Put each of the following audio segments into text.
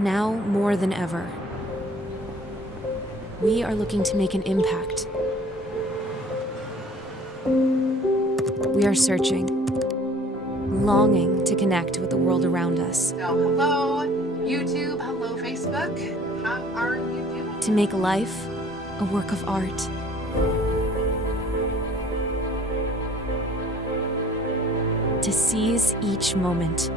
Now more than ever, we are looking to make an impact. We are searching, longing to connect with the world around us. So hello, YouTube, hello, Facebook. How are you doing? To make life a work of art. To seize each moment.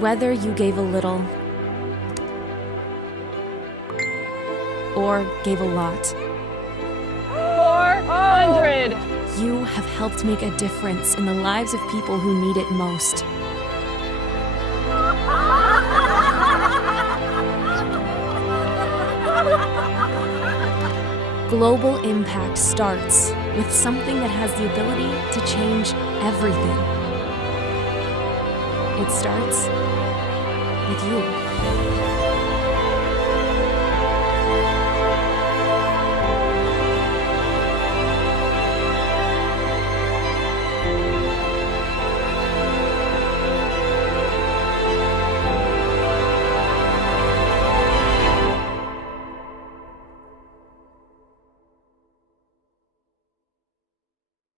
Whether you gave a little or gave a lot, 400! you have helped make a difference in the lives of people who need it most. Global impact starts with something that has the ability to change everything. It starts with you.